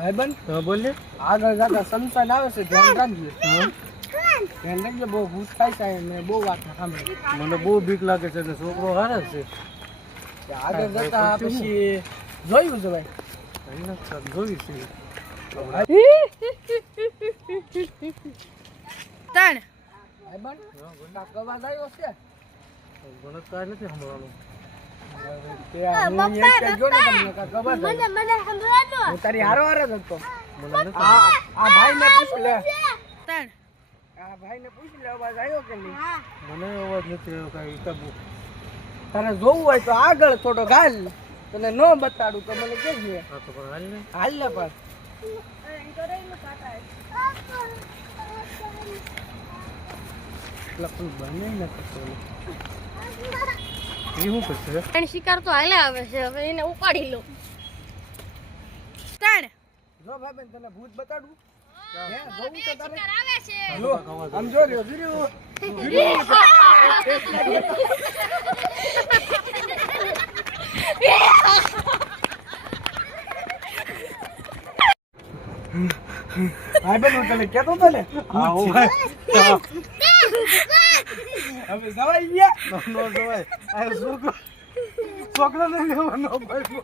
ભાઈબંધ હા બોલ ને. આગળ જતા સંસાર આવે છે ધ્યાન રાખજો. ધ્યાન રાખજો બહુ ભૂત થાય છે મેં બહુ વાત સાંભળી. મને બહુ બીક લાગે છે કે છોકરો હારે છે. આગળ જતા પછી જોયું છે ભાઈ. જોયું છે. ત્રણ ભાઈબંધ કાંક અવાજ આવ્યો છે. મને કાંઈ નથી સંભળાવાનું. તે હું અહીંયા કહેજો ને તમને કાંક અવાજ આવ્યો. હું તારી હારો હારો જ હતો. મને નથી. આ ભાઈને પૂછ લે. ત્રણ આ ભાઈને પૂછ લે અવાજ આવ્યો કે નહીં. મને અવાજ નથી આવ્યો કાંઈ કાબુ. તારે જોવું હોય તો આગળ થોડો હાલ. તને ન બતાડું તો મને કહેજે. હા તો પણ હાલ ને. હાલ ને પણ લખું બને નથી. એ શું કરશે? ત્રણ શિકાર તો હાલે આવે છે, હવે એને ઉપાડી લો. ત્રણ જો ભાઈ તને ભૂત બતાડું. હે જોવું તો તારે શિકાર આવે છે. જો આમ જો રહ્યો જોયું. ભાઈ બેન હું તને કહેતો હતો ને હા હું ભાઈ. હવે જવાઈ ગયા. નો જવાય. આ છોકરો છોકરાને લેવાનો ભાઈ.